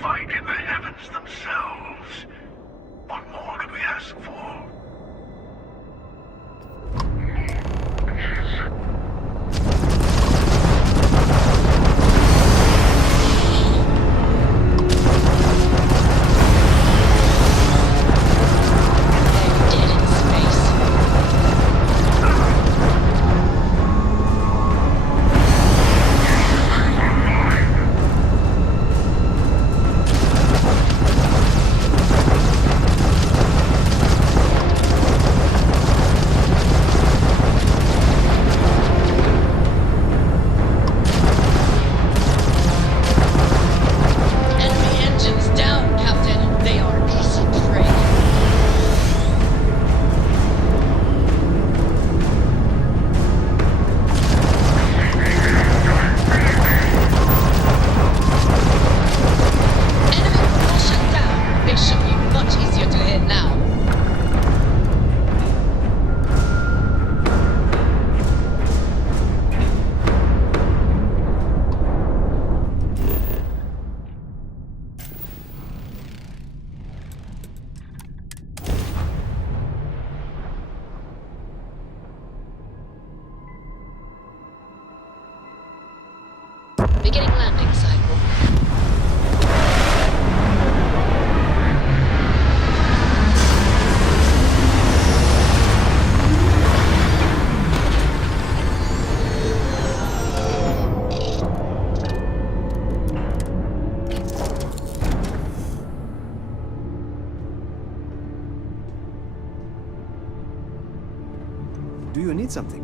fight in the heavens themselves. What more could we ask for? Beginning landing cycle. Do you need something?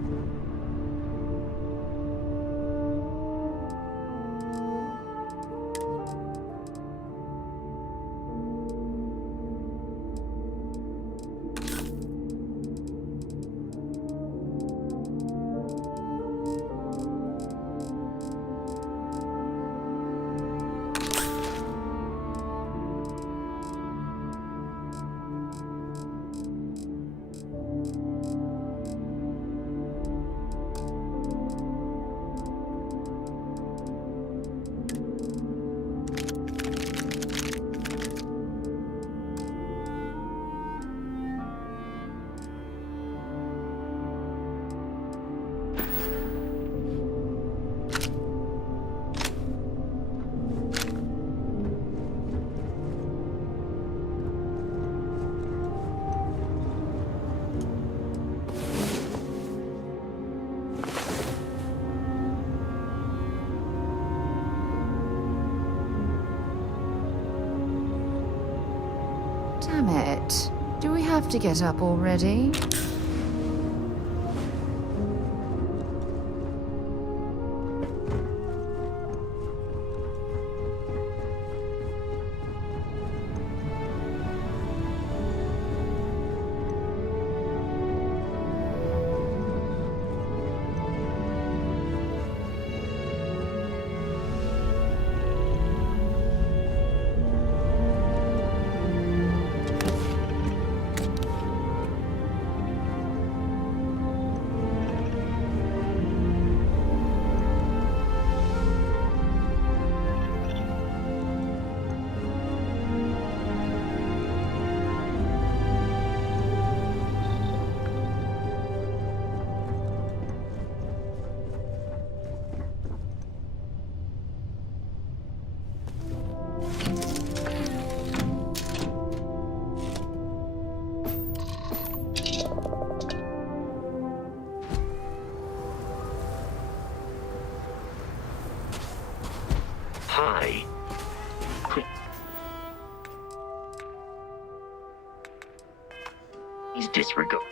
Damn it. Do we have to get up already? Hi. Please disregard.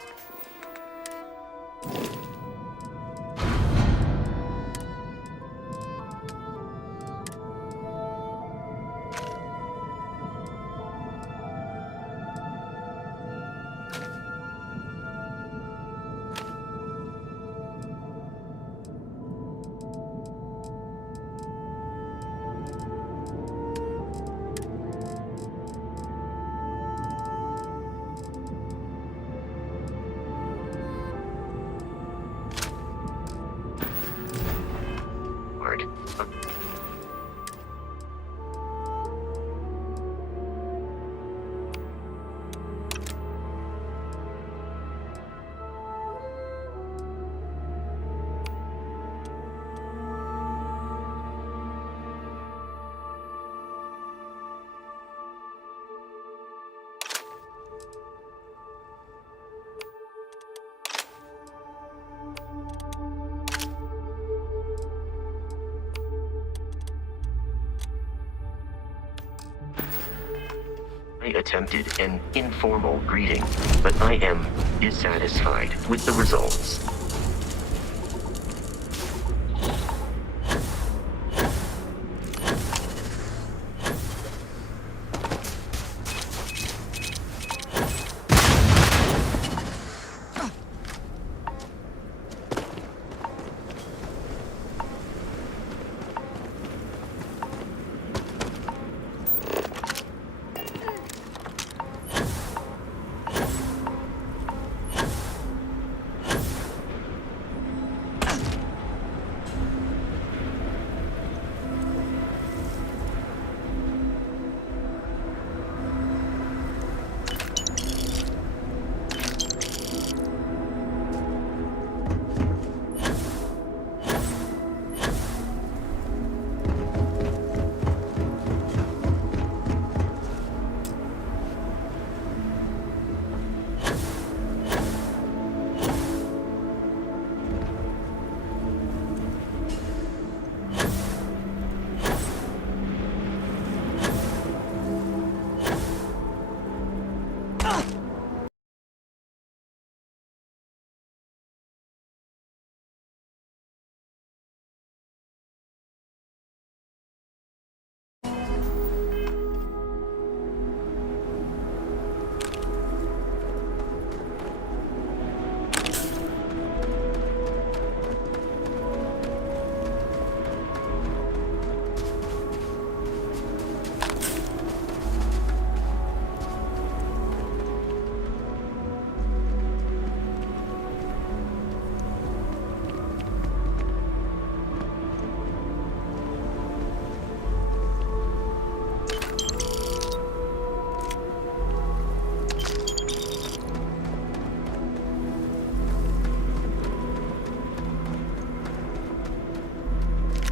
I attempted an informal greeting, but I am dissatisfied with the results.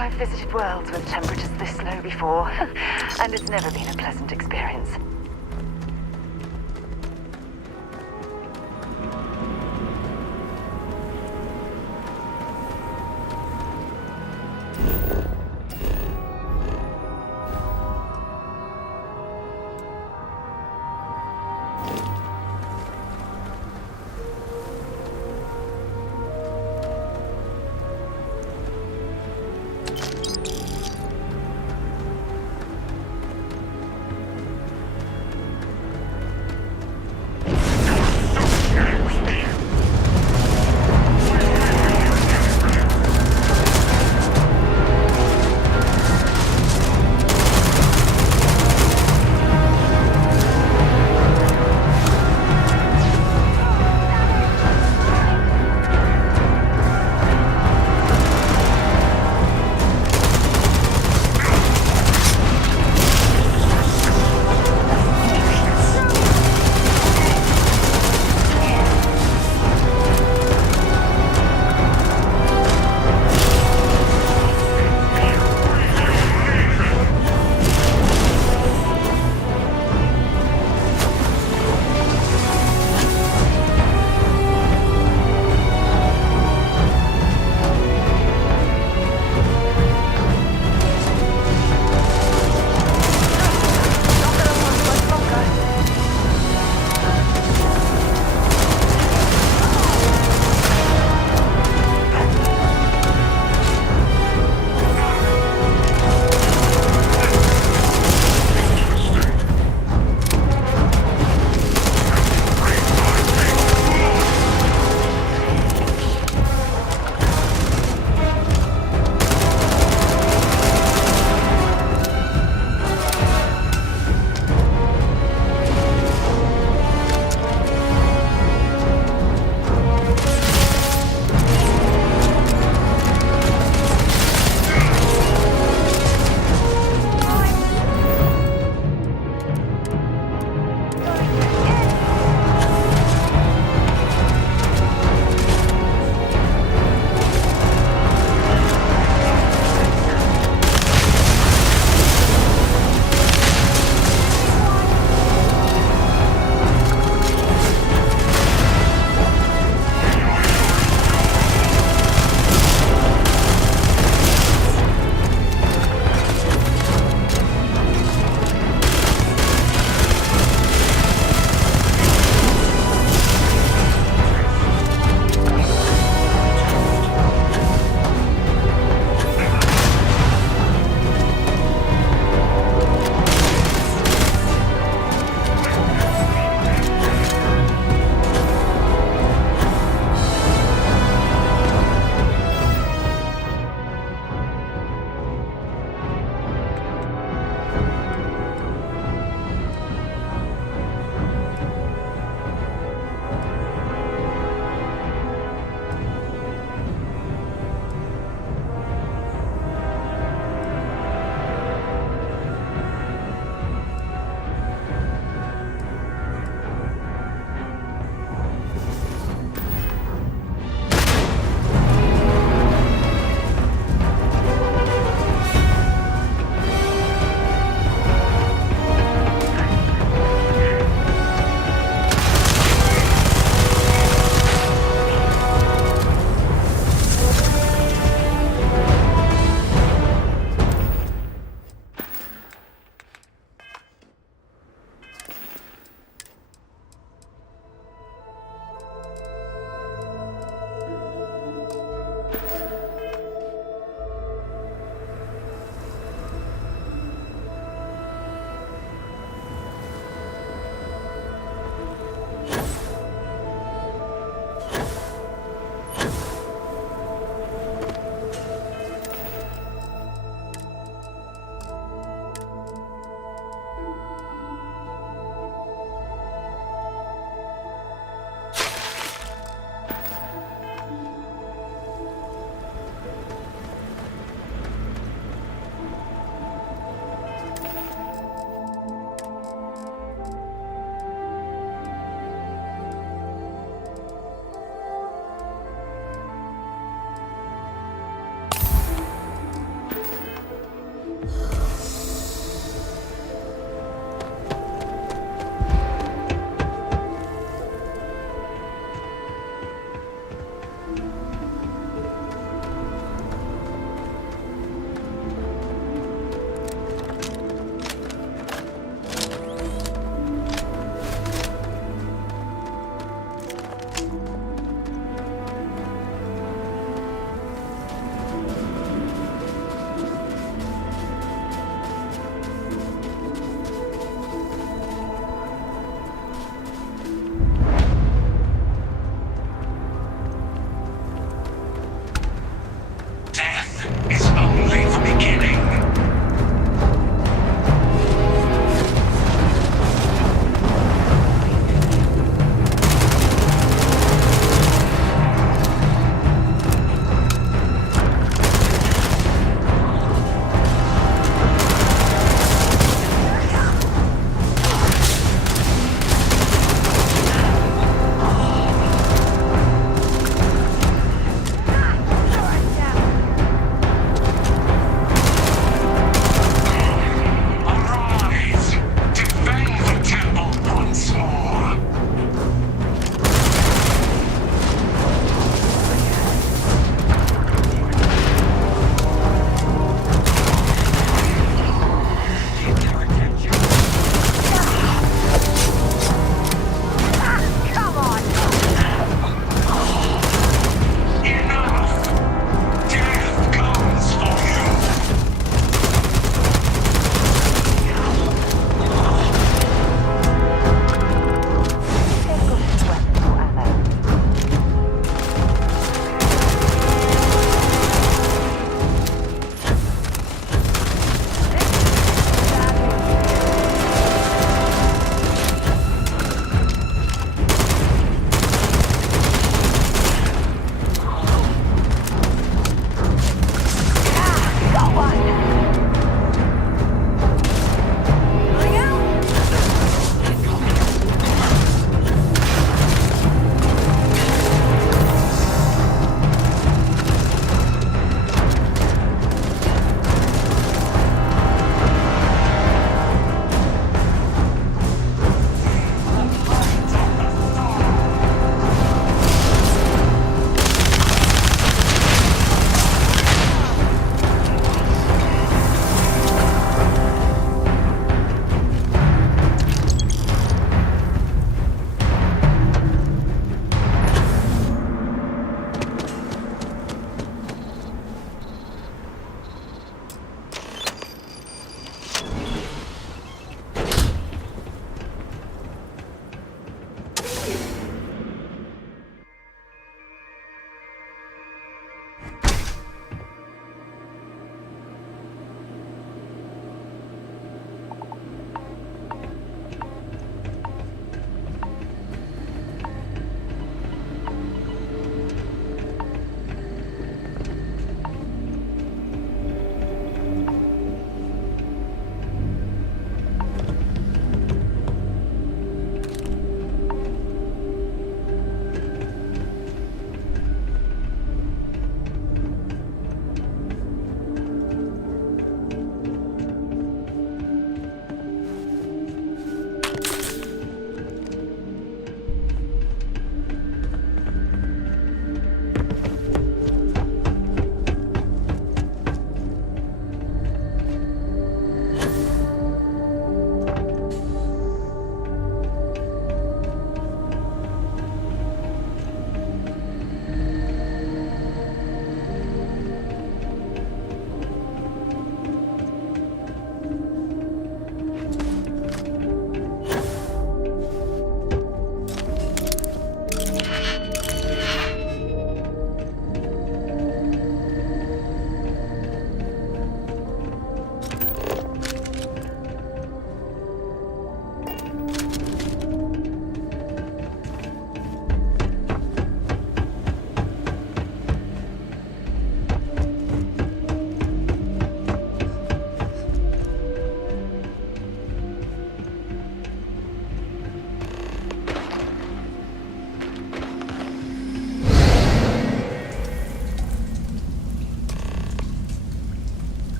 I've visited worlds with temperatures this low before, and it's never been a pleasant experience.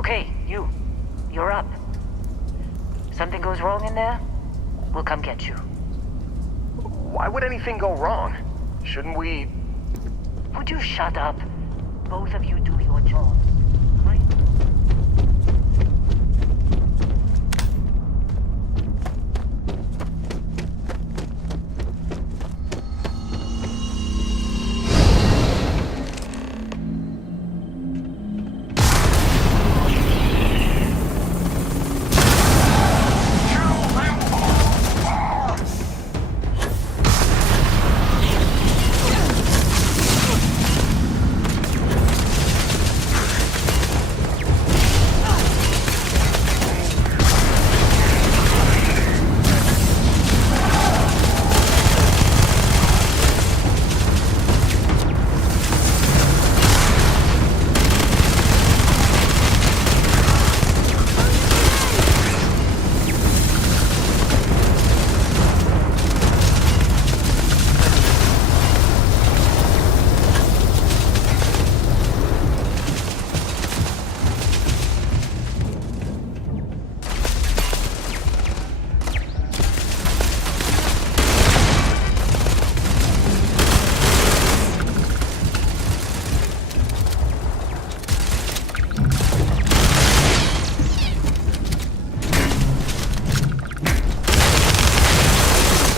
Okay, you're up. Something goes wrong in there, we'll come get you. Why would anything go wrong? Shouldn't we... Would you shut up? Both of you do your job, right?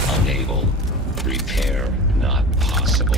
Unable. Repair not possible.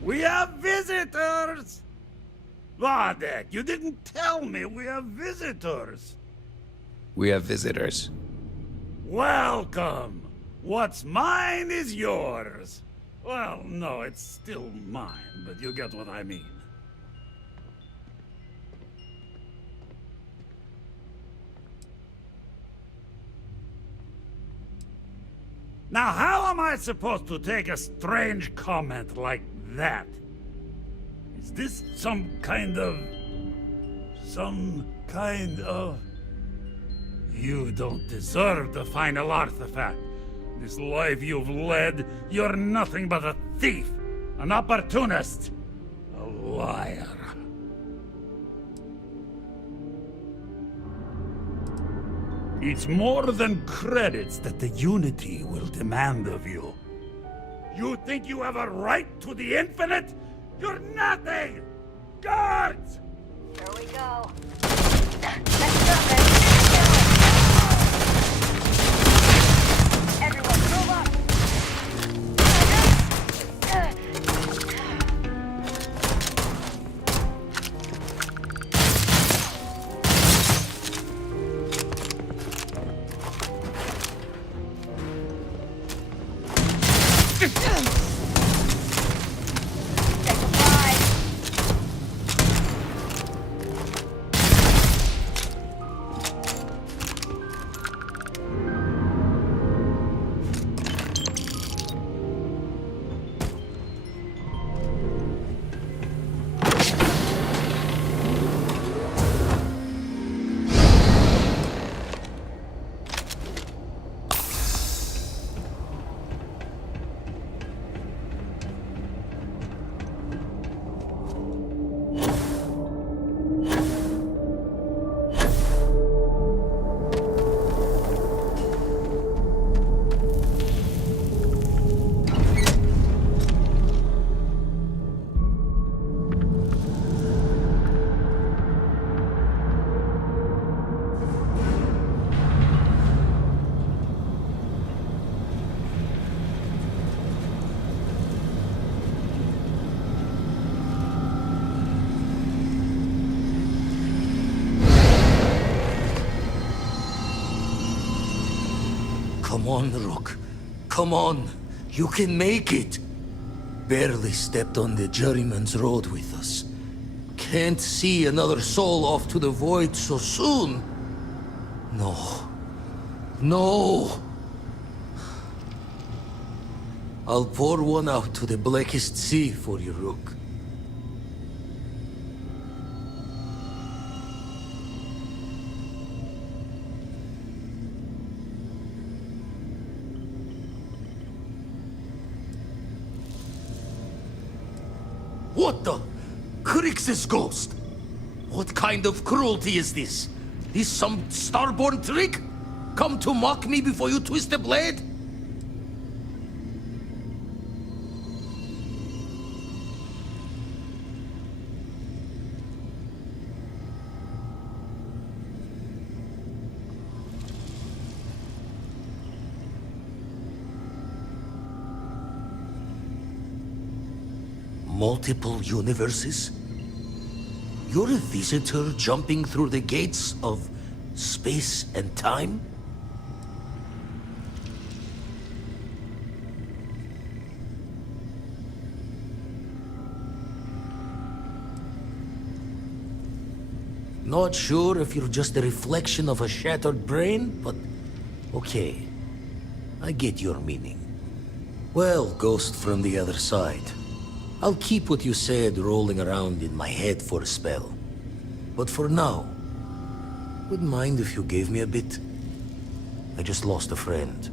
We have visitors! Vadek, you didn't tell me we have visitors. We have visitors. Welcome! What's mine is yours. Well, no, it's still mine, but you get what I mean. Now, how am I supposed to take a strange comment like that? Is this some kind of... You don't deserve the final artifact. This life you've led, you're nothing but a thief, an opportunist, a liar. It's more than credits that the Unity will demand of you. You think you have a right to the infinite? You're nothing! Guards! Here we go. Let's go, then. Everyone, move up! Come on, Rook. Come on. You can make it. Barely stepped on the juryman's road with us. Can't see another soul off to the void so soon. No. No. I'll pour one out to the blackest sea for you, Rook. What the? Crix's ghost? What kind of cruelty is this? Is some starborn trick? Come to mock me before you twist the blade? Multiple universes? You're a visitor jumping through the gates of space and time? Not sure if you're just a reflection of a shattered brain, but okay. I get your meaning. Well, ghost from the other side. I'll keep what you said rolling around in my head for a spell. But for now, wouldn't mind if you gave me a bit. I just lost a friend.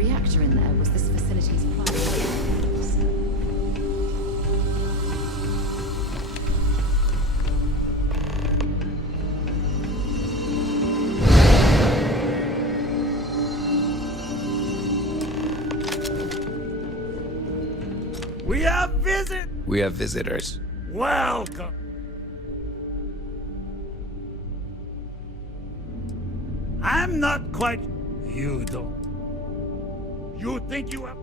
reactor in there was this facility's private. We have visitors. Welcome. I'm not quite you, though. You think you have...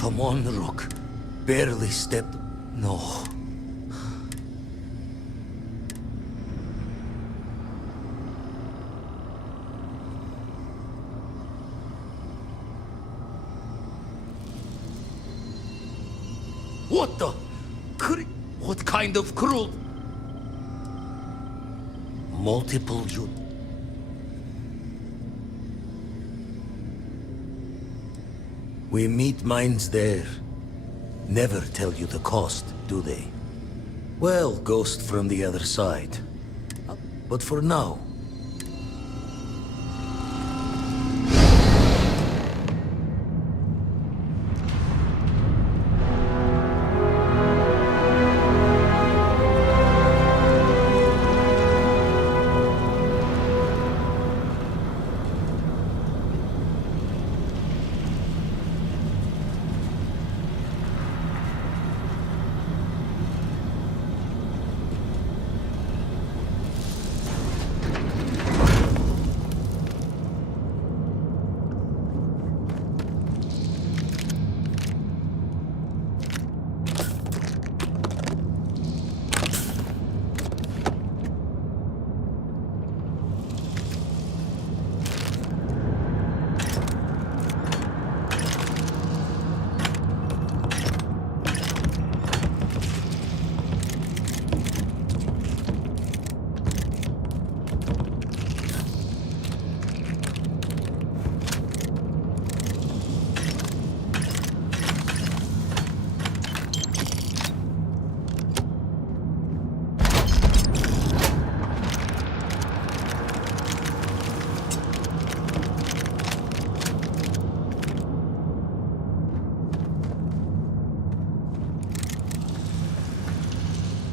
Come on, Rook. Barely stepped... No. What the? What kind of cruel... Multiple We meet minds there. Never tell you the cost, do they? Well, ghost from the other side. But for now...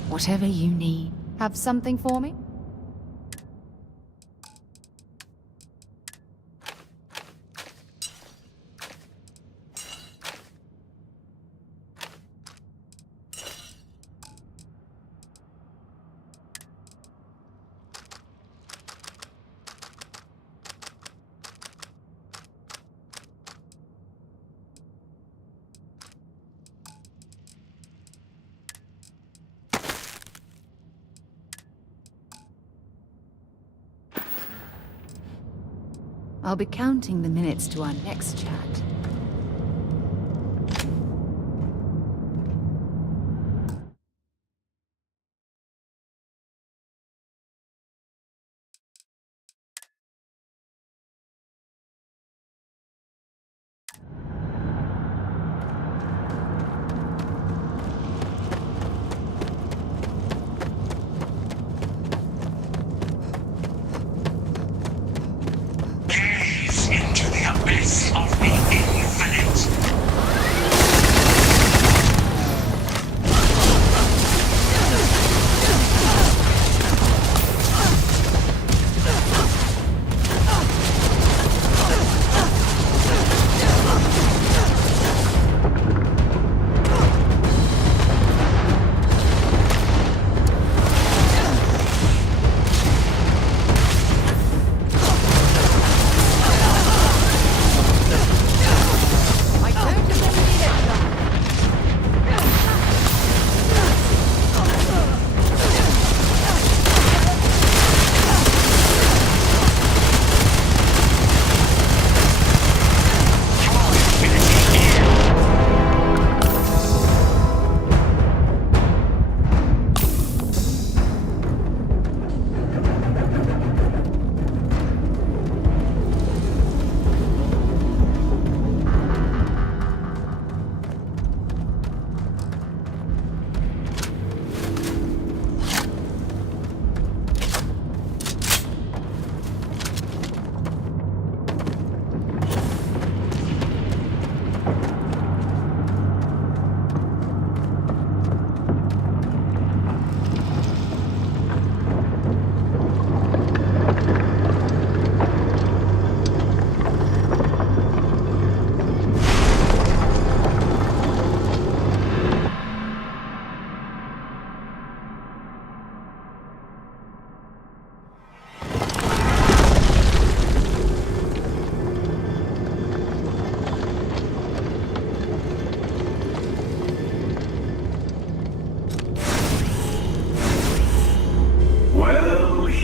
Whatever you need. Have something for me? I'll be counting the minutes to our next chat. Gaze into the abyss of the infinite.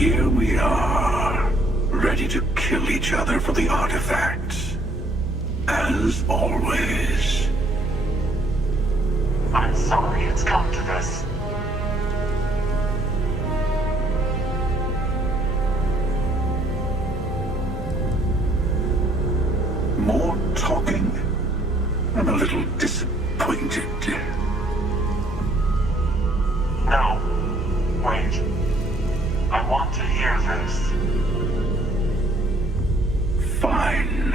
Here we are, ready to kill each other for the artifacts. As always. I'm sorry it's come to this. More talking? I'm a little disappointed. No. Wait. I want to hear this. Fine.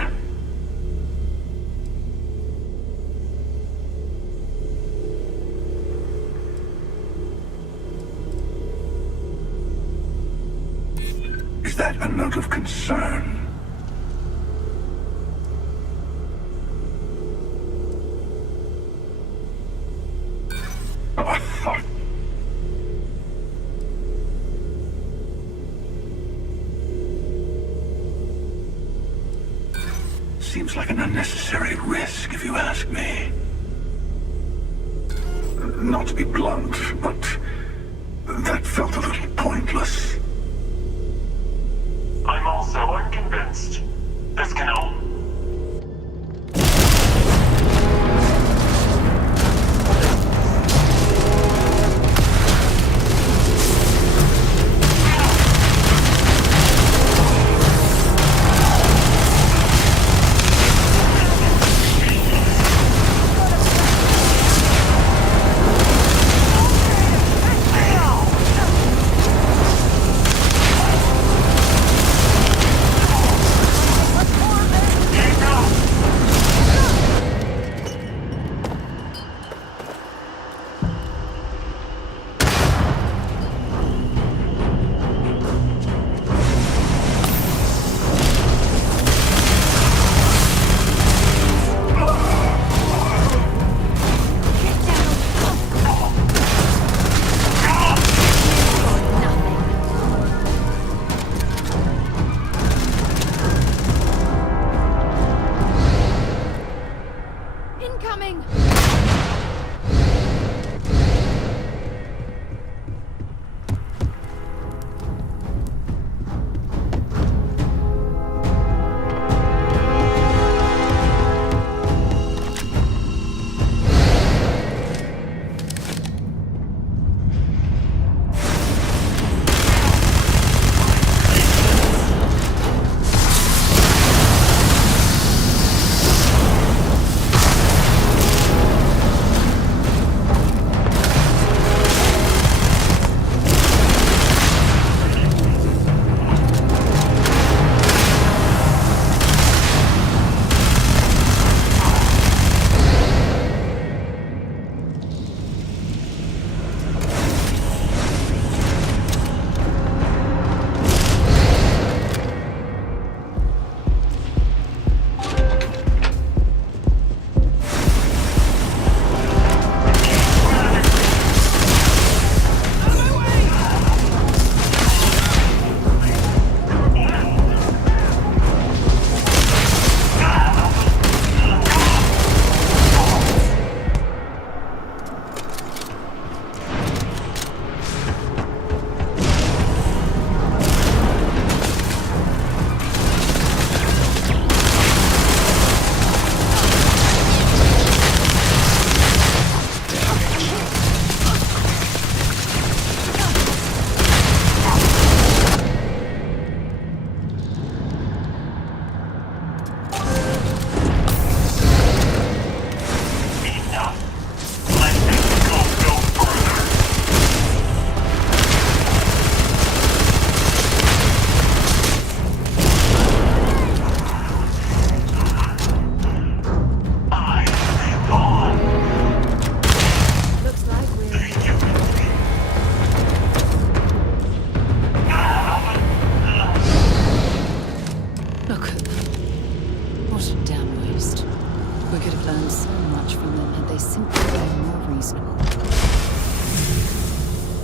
Is that a note of concern? Seems like an unnecessary risk, if you ask me. Not to be blunt, but that felt a little pointless. I'm also unconvinced. This can only... Incoming!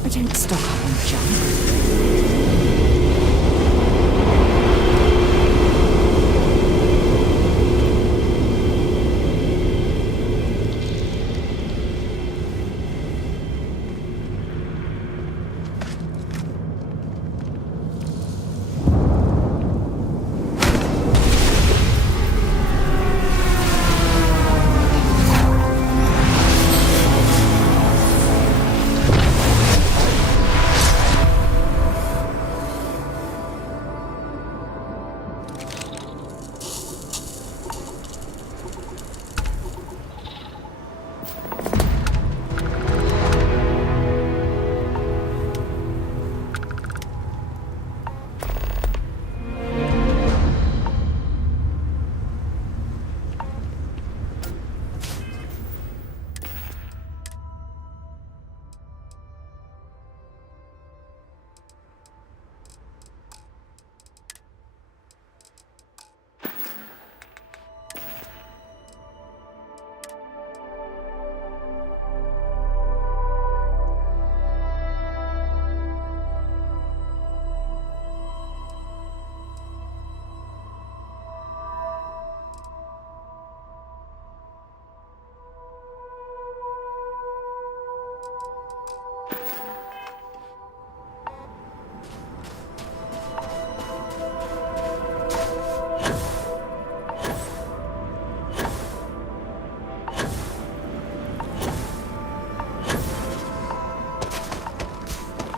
I don't stock up on junk.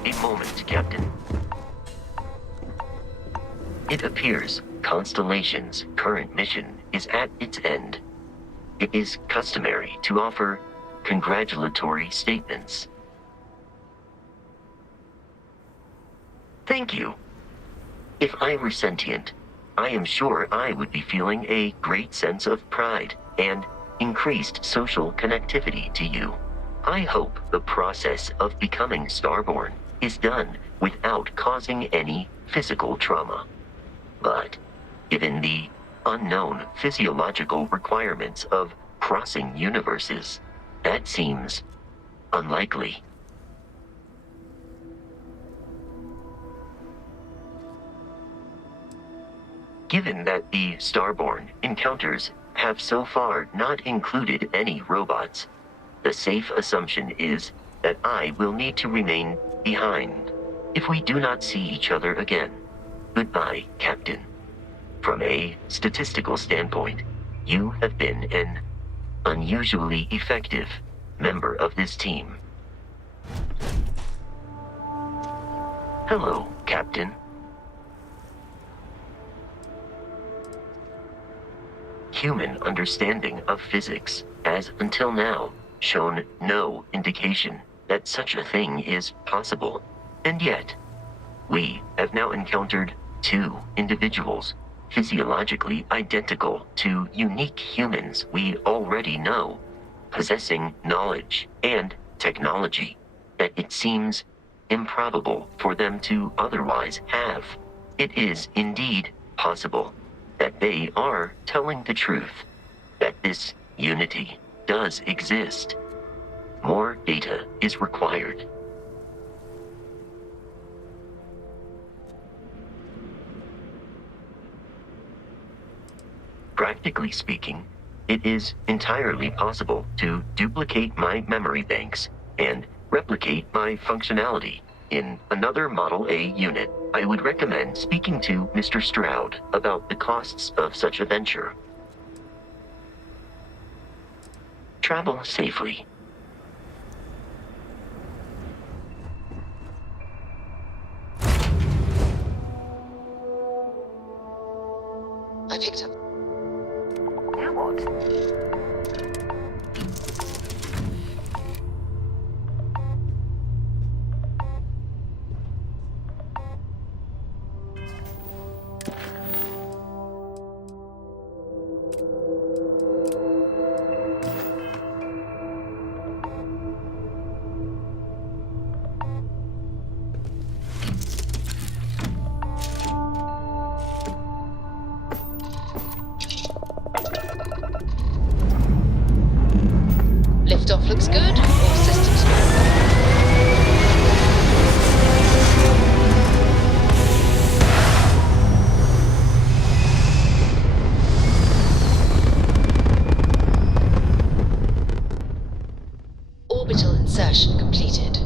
A moment, Captain. It appears Constellation's current mission is at its end. It is customary to offer congratulatory statements. Thank you. If I were sentient, I am sure I would be feeling a great sense of pride and increased social connectivity to you. I hope the process of becoming Starborn is done without causing any physical trauma. But given the unknown physiological requirements of crossing universes, that seems unlikely. Given that the Starborn encounters have so far not included any robots, the safe assumption is that I will need to remain behind. If we do not see each other again, goodbye, Captain. From a statistical standpoint, you have been an unusually effective member of this team. Hello, Captain. Human understanding of physics has until now shown no indication that such a thing is possible. And yet, we have now encountered two individuals physiologically identical to unique humans we already know, possessing knowledge and technology that it seems improbable for them to otherwise have. It is indeed possible that they are telling the truth, that this unity does exist. More data is required. Practically speaking, it is entirely possible to duplicate my memory banks and replicate my functionality in another Model A unit. I would recommend speaking to Mr. Stroud about the costs of such a venture. Travel safely. I picked up. Now what? Liftoff looks good. All systems go. Orbital insertion completed.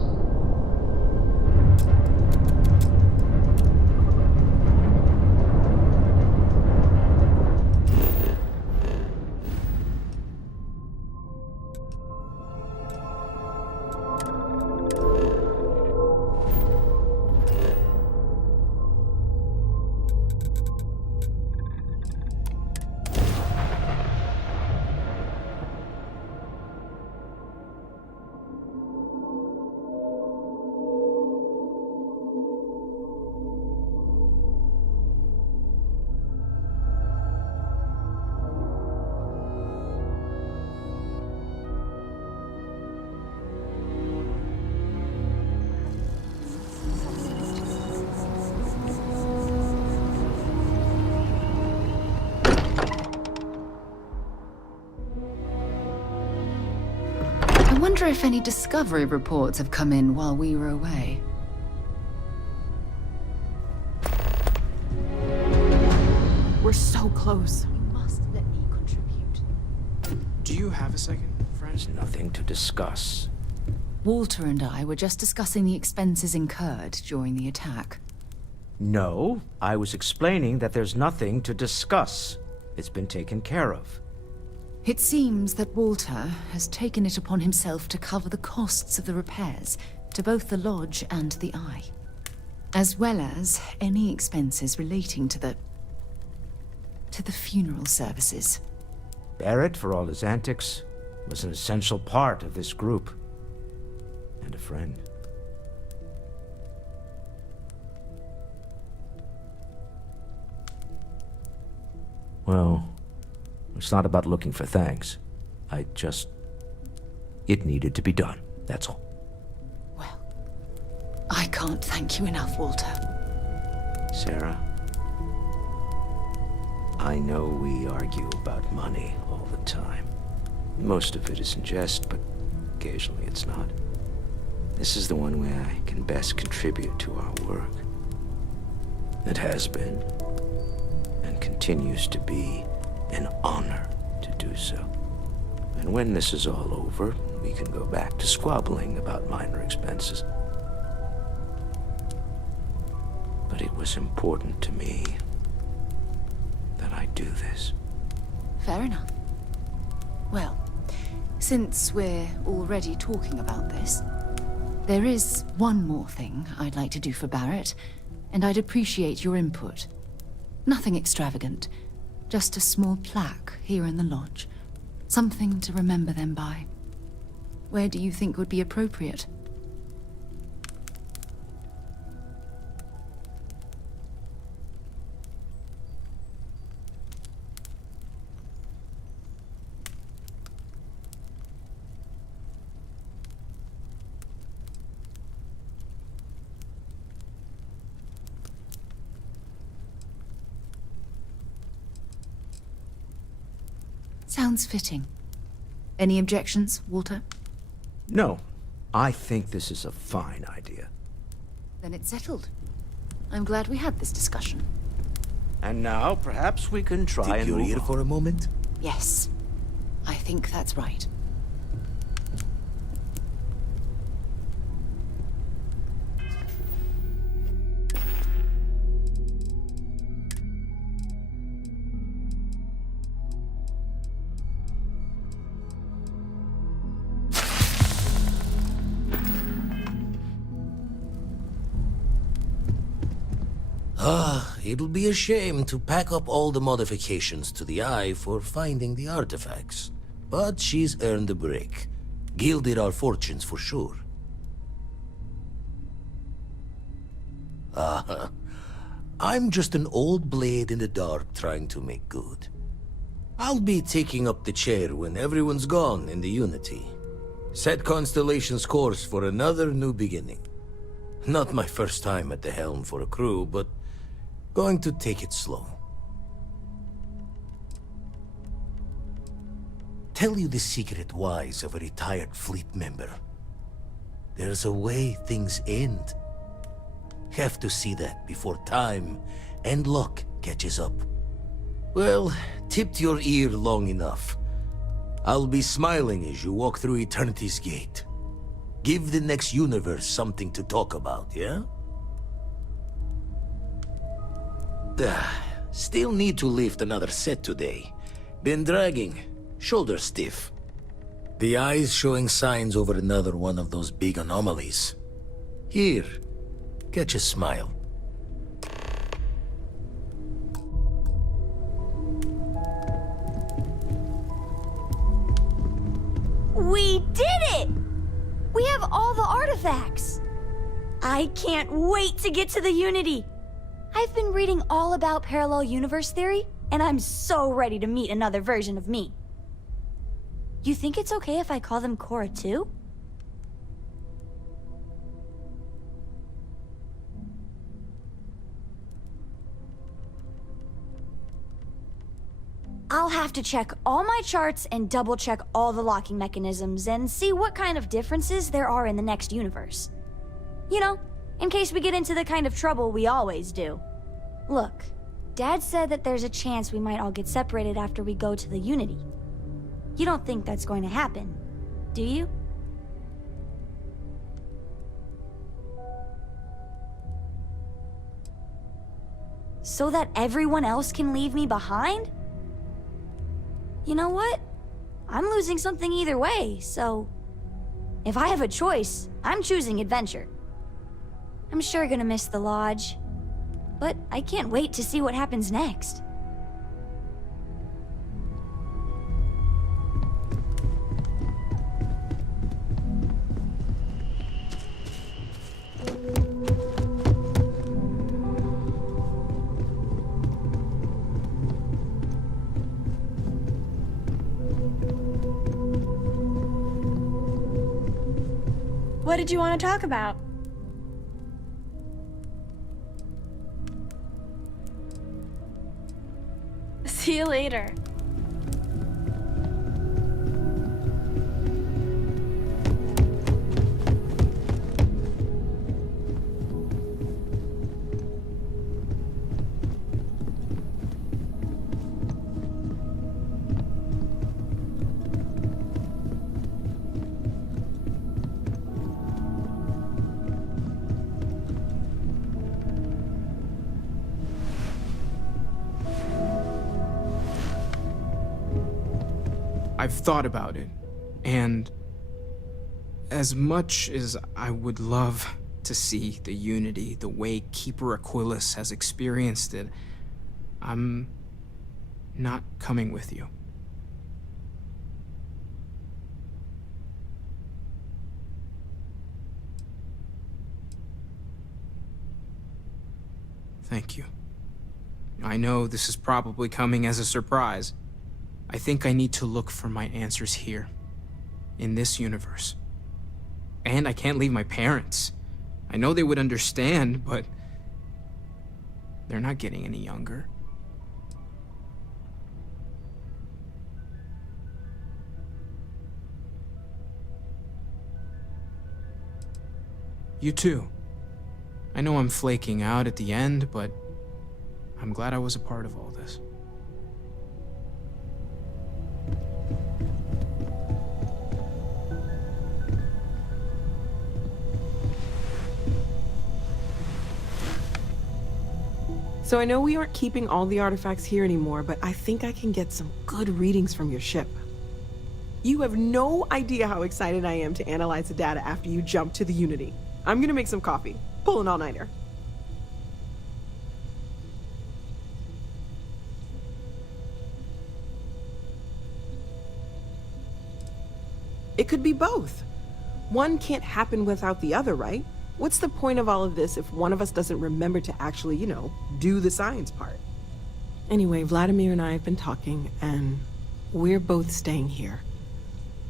I wonder if any discovery reports have come in while we were away. We're so close. You must let me contribute. Do you have a second, friend? There's nothing to discuss. Walter and I were just discussing the expenses incurred during the attack. No, I was explaining that there's nothing to discuss. It's been taken care of. It seems that Walter has taken it upon himself to cover the costs of the repairs to both the lodge and the Eye, as well as any expenses relating to the funeral services. Barrett, for all his antics, was an essential part of this group. And a friend. Well, it's not about looking for thanks. It needed to be done, that's all. Well, I can't thank you enough, Walter. Sarah, I know we argue about money all the time. Most of it is in jest, but occasionally it's not. This is the one way I can best contribute to our work. It has been, and continues to be, an honor to do so. And when this is all over, we can go back to squabbling about minor expenses. But it was important to me that I do this. Fair enough. Well, since we're already talking about this, there is one more thing I'd like to do for Barrett, and I'd appreciate your input. Nothing extravagant, just a small plaque here in the lodge. Something to remember them by. Where do you think would be appropriate? Sounds fitting. Any objections, Walter? No, I think this is a fine idea. Then it's settled. I'm glad we had this discussion. And now, perhaps we can try and Take your move ear on. for a moment? Yes, I think that's right. It'll be a shame to pack up all the modifications to the Eye for finding the artifacts. But she's earned a break. Gilded our fortunes for sure. I'm just an old blade in the dark trying to make good. I'll be taking up the chair when everyone's gone in the Unity. Set Constellation's course for another new beginning. Not my first time at the helm for a crew, but going to take it slow. Tell you the secret wise of a retired fleet member. There's a way things end. Have to see that before time and luck catches up. Well, tipped your ear long enough. I'll be smiling as you walk through Eternity's gate. Give the next universe something to talk about, yeah? Still need to lift another set today. Been dragging. Shoulder stiff. The Eye's showing signs over another one of those big anomalies. Here, catch a smile. We did it! We have all the artifacts! I can't wait to get to the Unity! I've been reading all about parallel universe theory, and I'm so ready to meet another version of me. You think it's okay if I call them Cora too? I'll have to check all my charts and double-check all the locking mechanisms and see what kind of differences there are in the next universe. You know, in case we get into the kind of trouble we always do. Look, Dad said that there's a chance we might all get separated after we go to the Unity. You don't think that's going to happen, do you? so that everyone else can leave me behind? You know what? I'm losing something either way, so... if I have a choice, I'm choosing adventure. I'm sure gonna miss the lodge, but I can't wait to see what happens next. What did you want to talk about? See you later. I've thought about it, and as much as I would love to see the Unity the way Keeper Aquilus has experienced it, I'm not coming with you. Thank you. I know this is probably coming as a surprise. I think I need to look for my answers here, in this universe. And I can't leave my parents. I know they would understand, but they're not getting any younger. You too. I know I'm flaking out at the end, but I'm glad I was a part of all this. So I know we aren't keeping all the artifacts here anymore, but I think I can get some good readings from your ship. You have no idea how excited I am to analyze the data after you jump to the Unity. I'm gonna make some coffee. Pull an all-nighter. It could be both. One can't happen without the other, right? What's the point of all of this if one of us doesn't remember to actually, do the science part? Anyway, Vladimir and I have been talking, and we're both staying here.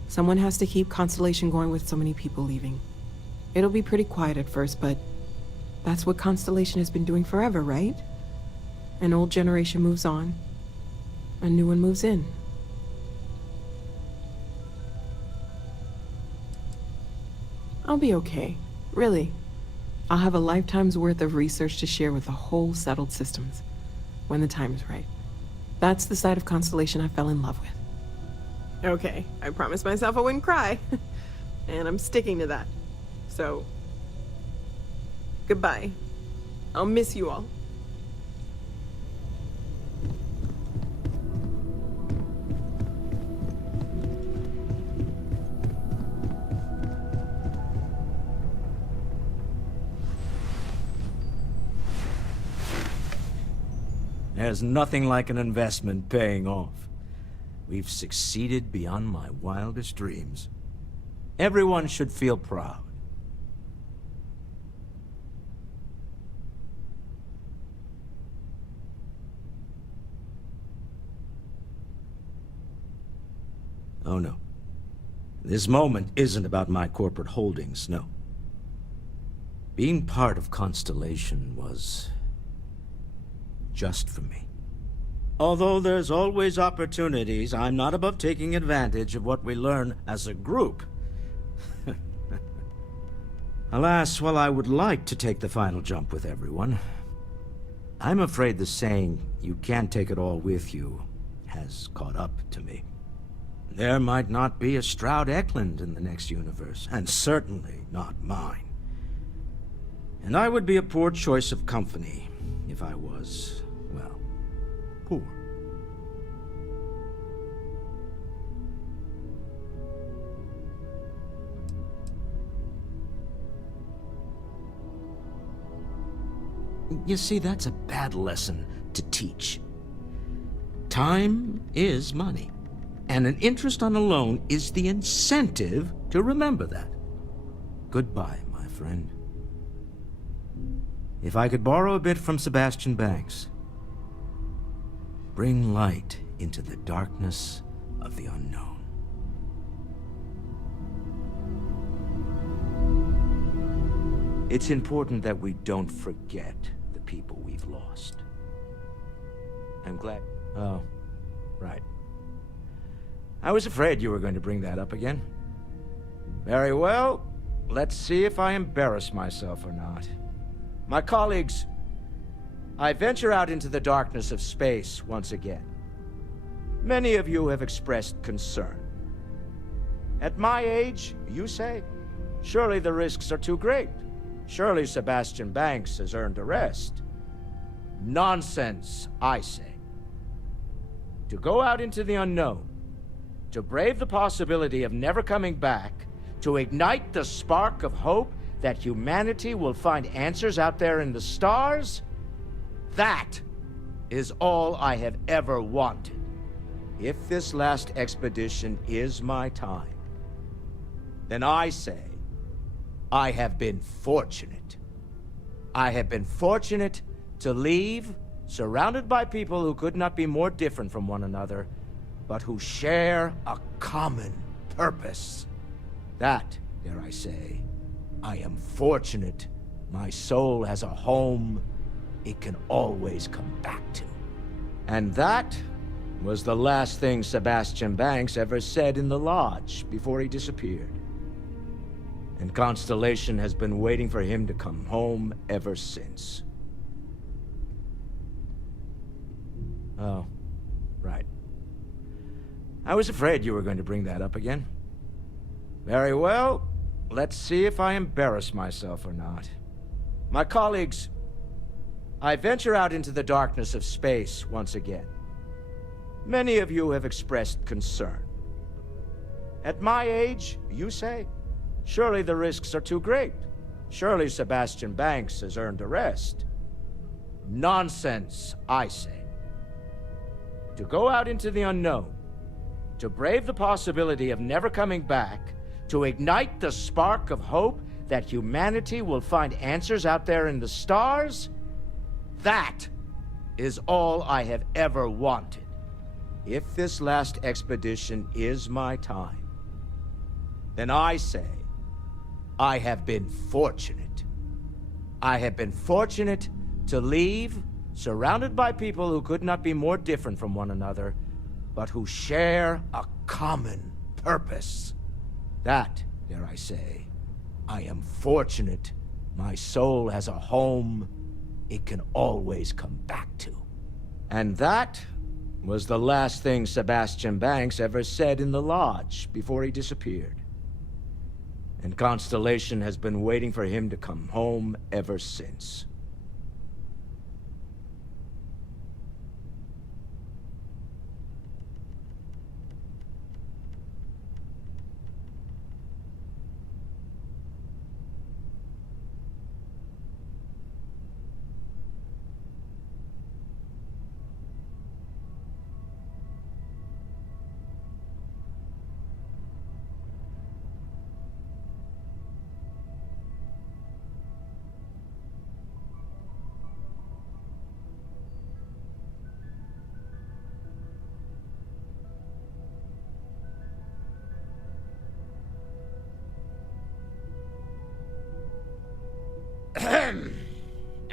Someone has to keep Constellation going with so many people leaving. It'll be pretty quiet at first, but that's what Constellation has been doing forever, right? An old generation moves on, a new one moves in. I'll be okay, really. I'll have a lifetime's worth of research to share with the whole settled systems, when the time is right. That's the side of Constellation I fell in love with. Okay, I promised myself I wouldn't cry, and I'm sticking to that. So, goodbye. I'll miss you all. There's nothing like an investment paying off. We've succeeded beyond my wildest dreams. Everyone should feel proud. Oh no. This moment isn't about my corporate holdings, no. Being part of Constellation was just for me. Although there's always opportunities, I'm not above taking advantage of what we learn as a group. Alas, while I would like to take the final jump with everyone, I'm afraid the saying, "you can't take it all with you," has caught up to me. There might not be a Stroud Eklund in the next universe, and certainly not mine. And I would be a poor choice of company if I was, well, poor. You see, that's a bad lesson to teach. Time is money, and an interest on a loan is the incentive to remember that. Goodbye, my friend. If I could borrow a bit from Sebastian Banks, bring light into the darkness of the unknown. It's important that we don't forget the people we've lost. I'm glad... Oh, right. I was afraid you were going to bring that up again. Very well. Let's see if I embarrass myself or not. My colleagues, I venture out into the darkness of space once again. Many of you have expressed concern. At my age, you say, surely the risks are too great. Surely Sebastian Banks has earned a rest. Nonsense, I say. To go out into the unknown, to brave the possibility of never coming back, to ignite the spark of hope that humanity will find answers out there in the stars, that is all I have ever wanted. If this last expedition is my time, then I say, I have been fortunate. I have been fortunate to leave, surrounded by people who could not be more different from one another, but who share a common purpose. That, dare I say, I am fortunate my soul has a home it can always come back to. And that was the last thing Sebastian Banks ever said in the lodge before he disappeared. And Constellation has been waiting for him to come home ever since. Oh, right. I was afraid you were going to bring that up again. Very well. Let's see if I embarrass myself or not. My colleagues, I venture out into the darkness of space once again. Many of you have expressed concern. At my age, you say, surely the risks are too great. Surely Sebastian Banks has earned a rest. Nonsense, I say. To go out into the unknown, to brave the possibility of never coming back, to ignite the spark of hope that humanity will find answers out there in the stars, that is all I have ever wanted. If this last expedition is my time, then I say, I have been fortunate. I have been fortunate to leave, surrounded by people who could not be more different from one another, but who share a common purpose. That, dare I say, I am fortunate my soul has a home it can always come back to. And that was the last thing Sebastian Banks ever said in the lodge before he disappeared. And Constellation has been waiting for him to come home ever since.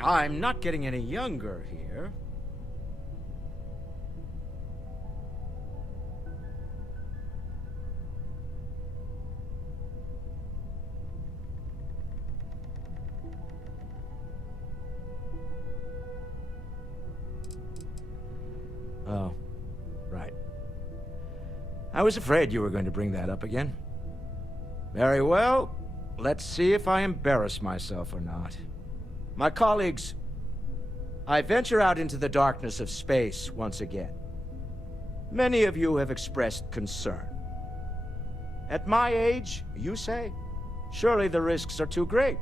I'm not getting any younger here. Oh, right. I was afraid you were going to bring that up again. Very well. Let's see if I embarrass myself or not. My colleagues, I venture out into the darkness of space once again. Many of you have expressed concern. At my age, you say, surely the risks are too great.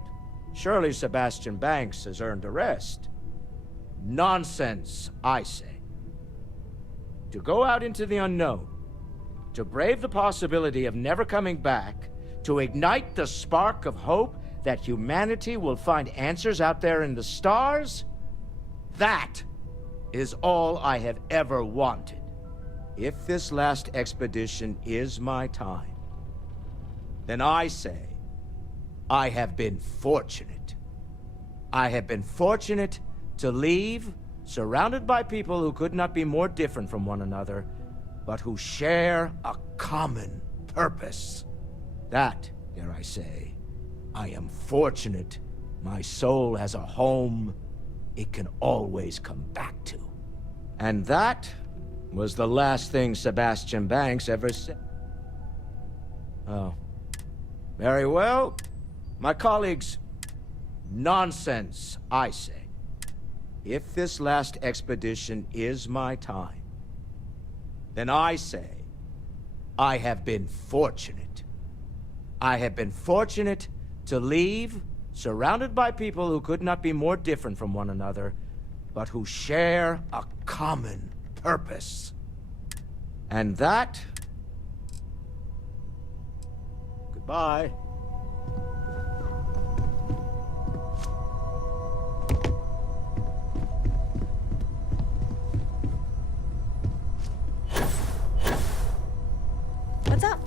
Surely Sebastian Banks has earned a rest. Nonsense, I say. To go out into the unknown, to brave the possibility of never coming back, to ignite the spark of hope that humanity will find answers out there in the stars, that is all I have ever wanted. If this last expedition is my time, then I say, I have been fortunate. I have been fortunate to leave, surrounded by people who could not be more different from one another, but who share a common purpose. That, dare I say, I am fortunate. My soul has a home it can always come back to. And that was the last thing Sebastian Banks ever said. Oh. Very well. My colleagues, nonsense, I say. If this last expedition is my time, then I say, I have been fortunate. I have been fortunate to leave, surrounded by people who could not be more different from one another, but who share a common purpose. And that... Goodbye. What's up?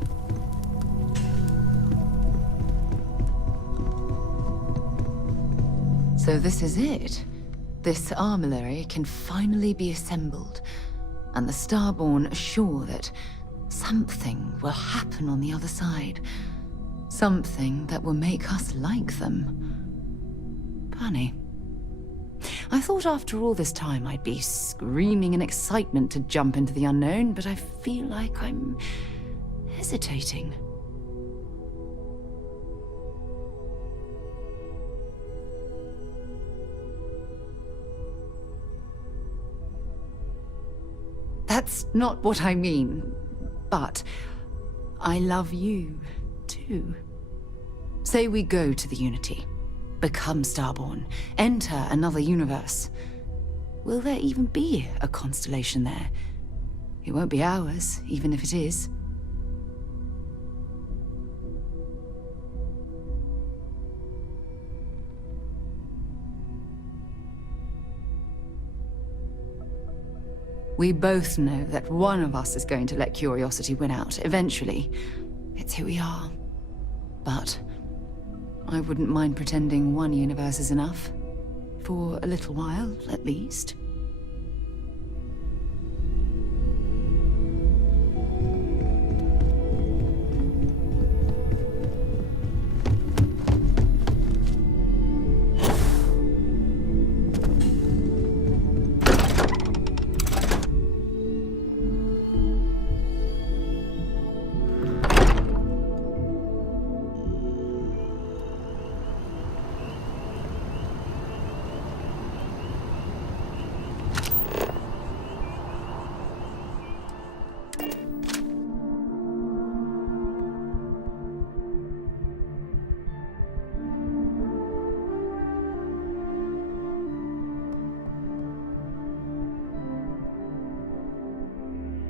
So this is it. This armillary can finally be assembled, and the Starborn are sure that something will happen on the other side. Something that will make us like them. Funny. I thought after all this time I'd be screaming in excitement to jump into the unknown, but I feel like I'm hesitating. That's not what I mean, but I love you, too. Say we go to the Unity, become Starborn, enter another universe. Will there even be a constellation there? It won't be ours, even if it is. We both know that one of us is going to let curiosity win out, eventually. It's who we are. But I wouldn't mind pretending one universe is enough. For a little while, at least.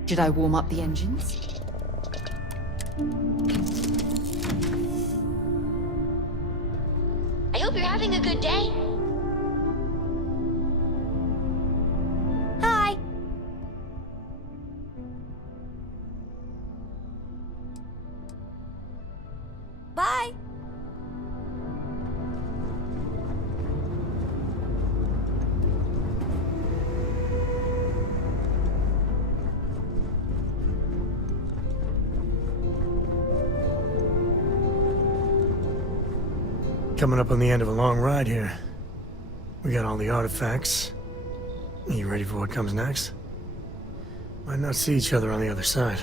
Should I warm up the engines? I hope you're having a good day. Hi. Bye. Coming up on the end of a long ride here. We got all the artifacts. Are you ready for what comes next? Might not see each other on the other side.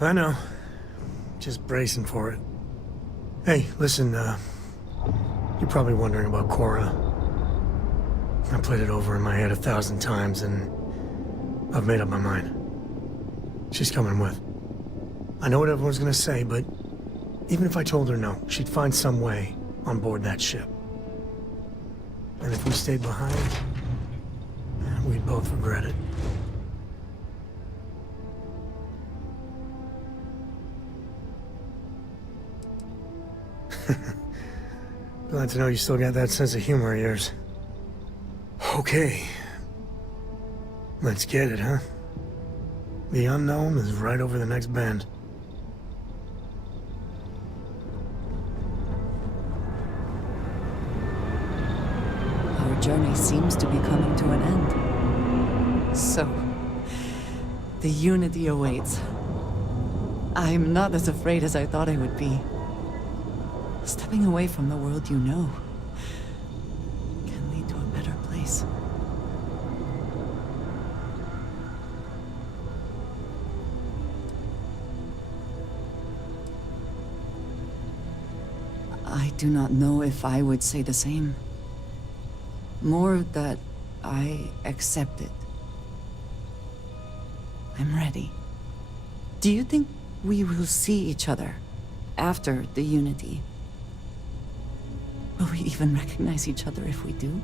I know. Just bracing for it. Hey, listen, you're probably wondering about Cora. I played it over in my head 1,000 times, and I've made up my mind. She's coming with. I know what everyone's gonna say, but even if I told her no, she'd find some way on board that ship. And if we stayed behind, we'd both regret it. Glad to know you still got that sense of humor of yours. Okay. Let's get it, huh? The unknown is right over the next bend. Our journey seems to be coming to an end. So, the Unity awaits. I'm not as afraid as I thought I would be. Stepping away from the world you know can lead to a better place. I do not know if I would say the same. More that I accept it. I'm ready. Do you think we will see each other after the Unity? Will we even recognize each other if we do?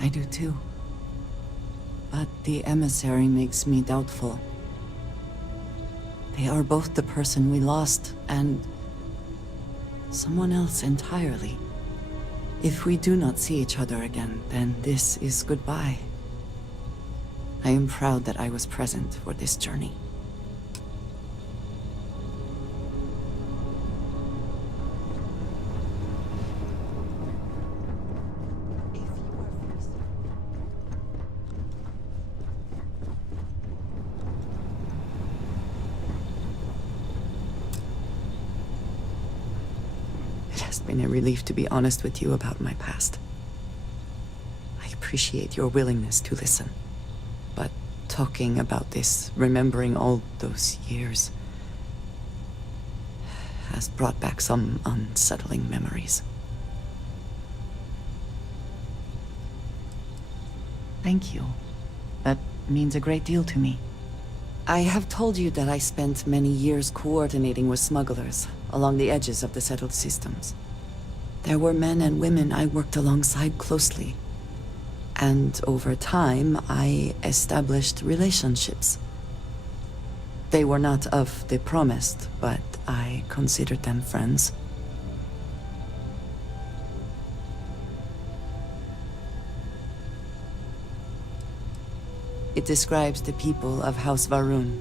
I do too. But the emissary makes me doubtful. They are both the person we lost and someone else entirely. If we do not see each other again, then this is goodbye. I am proud that I was present for this journey. Been a relief to be honest with you about my past. I appreciate your willingness to listen, but talking about this, remembering all those years, has brought back some unsettling memories. Thank you. That means a great deal to me. I have told you that I spent many years coordinating with smugglers along the edges of the settled systems. There were men and women I worked alongside closely. And over time, I established relationships. They were not of the promised, but I considered them friends. It describes the people of House Varun,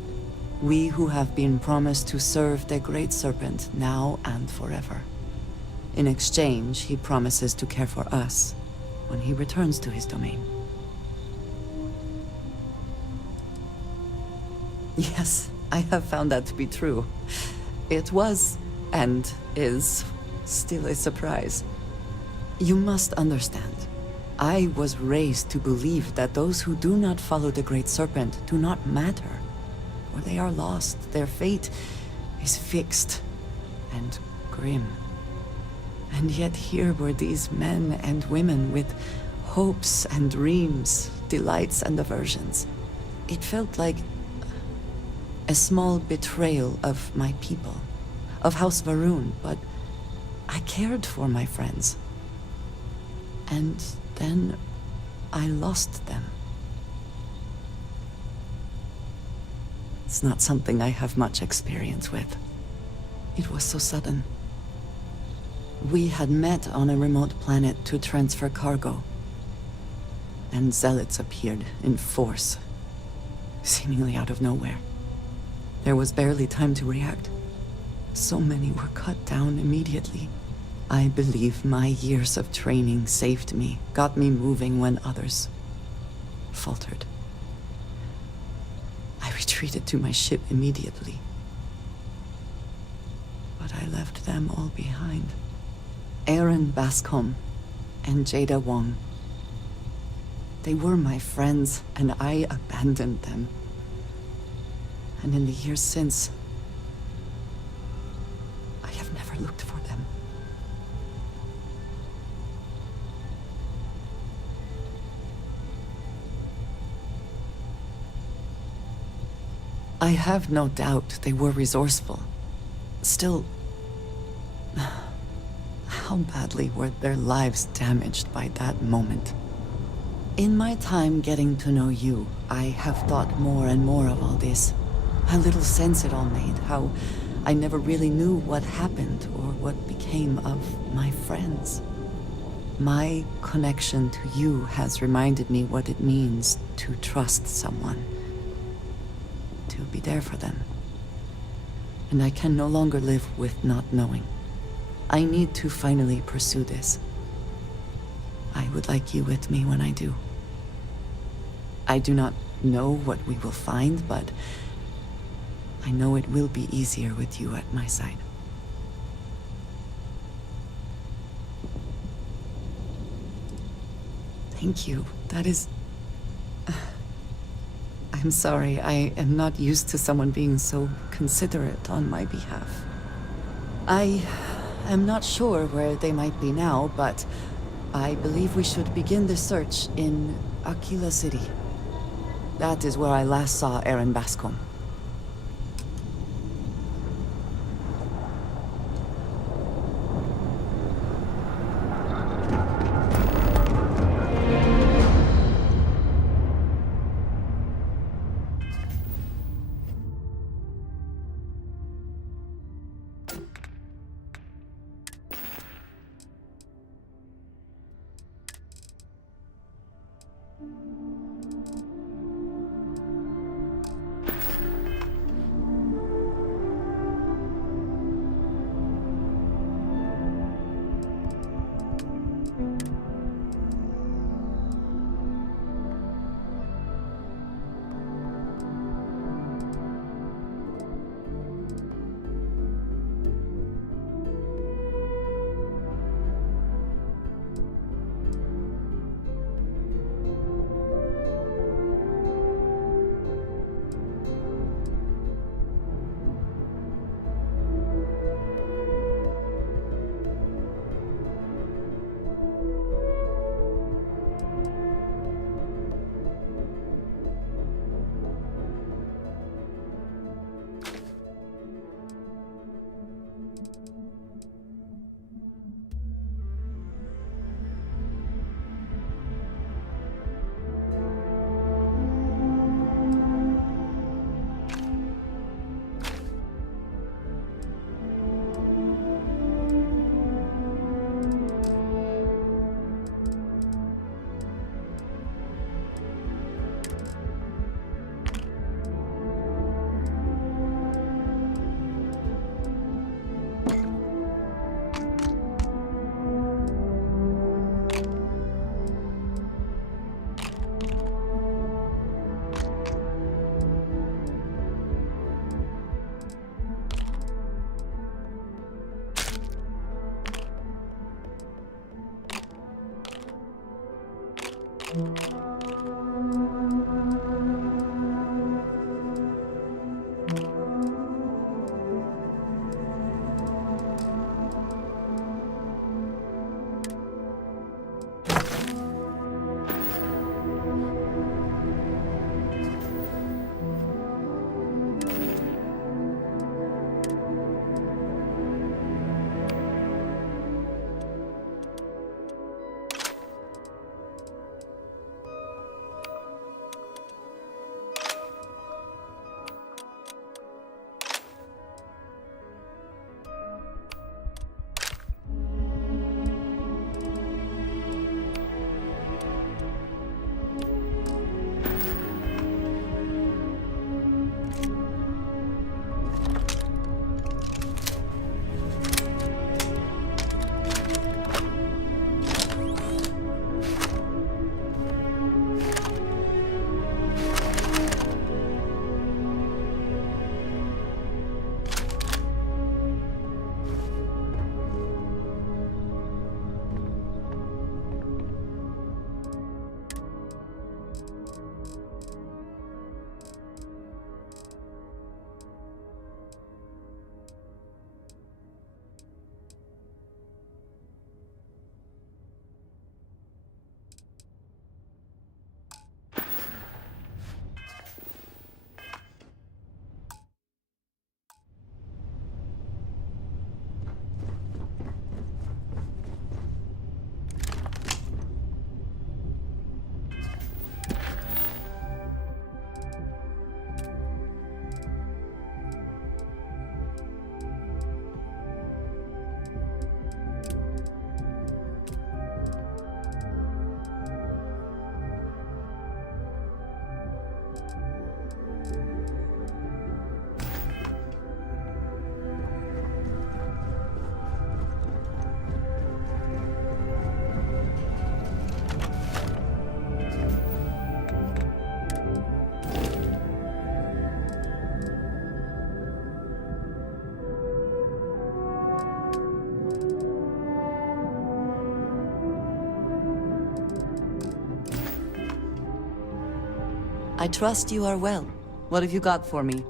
we who have been promised to serve the Great Serpent now and forever. In exchange, he promises to care for us when he returns to his domain. Yes, I have found that to be true. It was, and is, still a surprise. You must understand, I was raised to believe that those who do not follow the Great Serpent do not matter, or they are lost. Their fate is fixed and grim. And yet here were these men and women with hopes and dreams, delights and aversions. It felt like a small betrayal of my people, of House Varun, but I cared for my friends. And then I lost them. It's not something I have much experience with. It was so sudden. We had met on a remote planet to transfer cargo. And zealots appeared in force, seemingly out of nowhere. There was barely time to react. So many were cut down immediately. I believe my years of training saved me, got me moving when others faltered. I retreated to my ship immediately. But I left them all behind. Aaron Bascom and Jada Wong. They were my friends, and I abandoned them. And in the years since, I have never looked for them. I have no doubt they were resourceful. Still, how badly were their lives damaged by that moment? In my time getting to know you, I have thought more and more of all this. How little sense it all made, how I never really knew what happened or what became of my friends. My connection to you has reminded me what it means to trust someone, to be there for them. And I can no longer live with not knowing. I need to finally pursue this. I would like you with me when I do. I do not know what we will find, but I know it will be easier with you at my side. Thank you. That is... I'm sorry, I am not used to someone being so considerate on my behalf. I am not sure where they might be now, but I believe we should begin the search in Aquila City. That is where I last saw Aaron Bascom. I trust you are well. What have you got for me?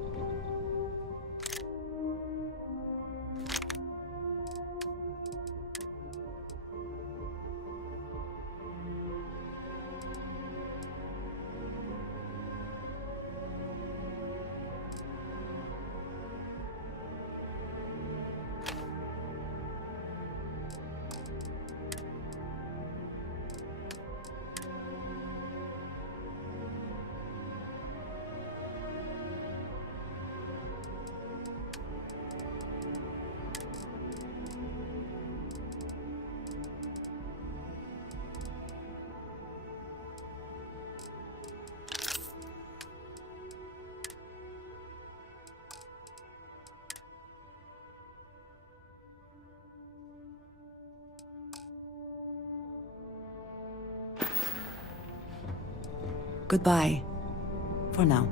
Goodbye. For now.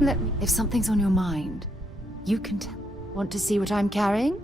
Let me... If something's on your mind, you can tell. Want to see what I'm carrying?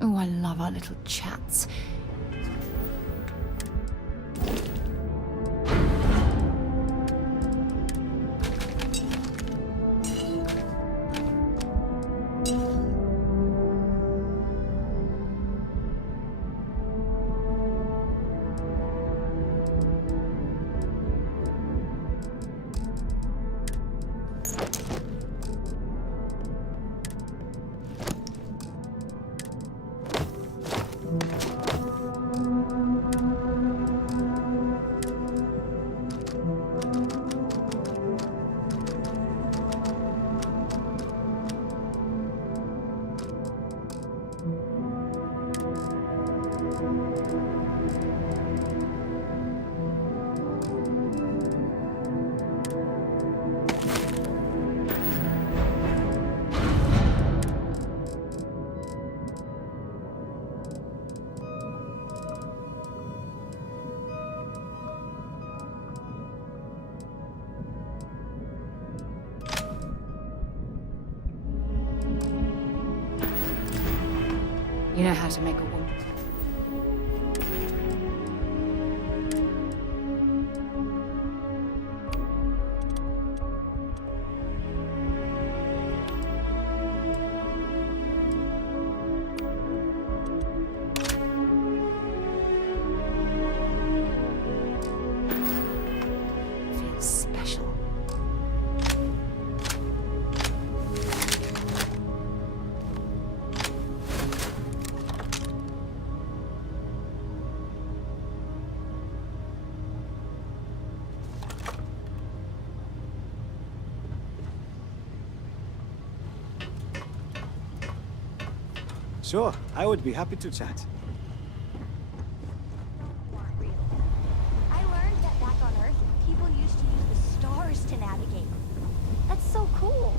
Oh, I love our little chats. You know how to make a woman. Feels special. Sure, I would be happy to chat. I learned that back on Earth, people used to use the stars to navigate. That's so cool.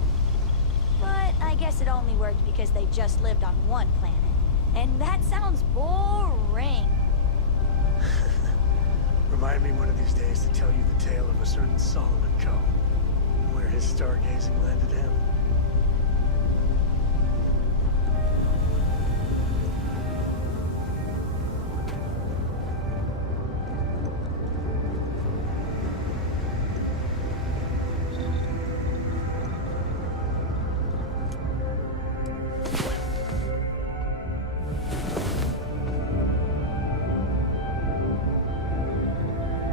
But I guess it only worked because they just lived on one planet. And that sounds boring. Remind me one of these days to tell you the tale of a certain Solomon Co. and where his stargazing landed him.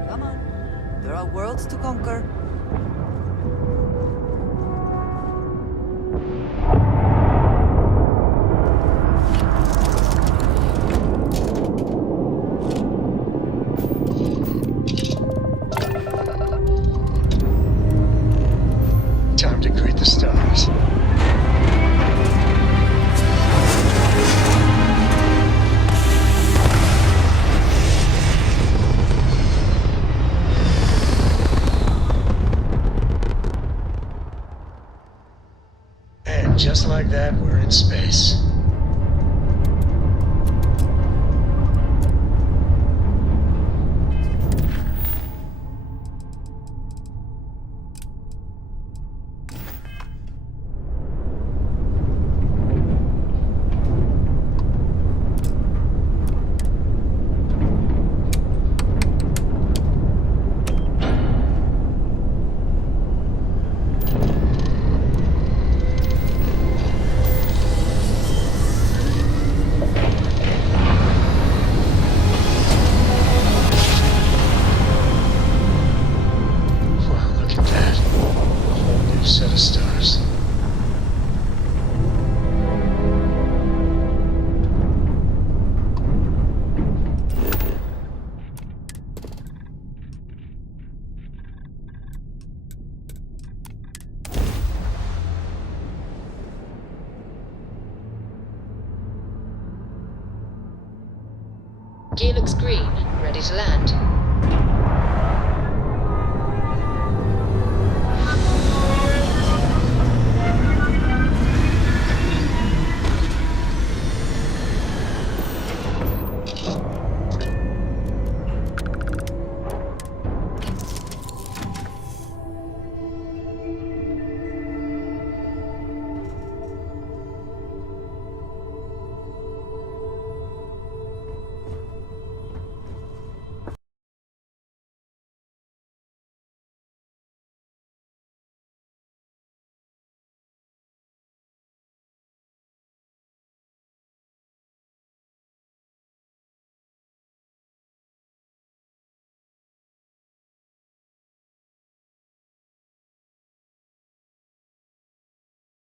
Come on. There are worlds to conquer. Time to greet the stars. And just like that, we're in space. Set of stars. Gear looks green, ready to land.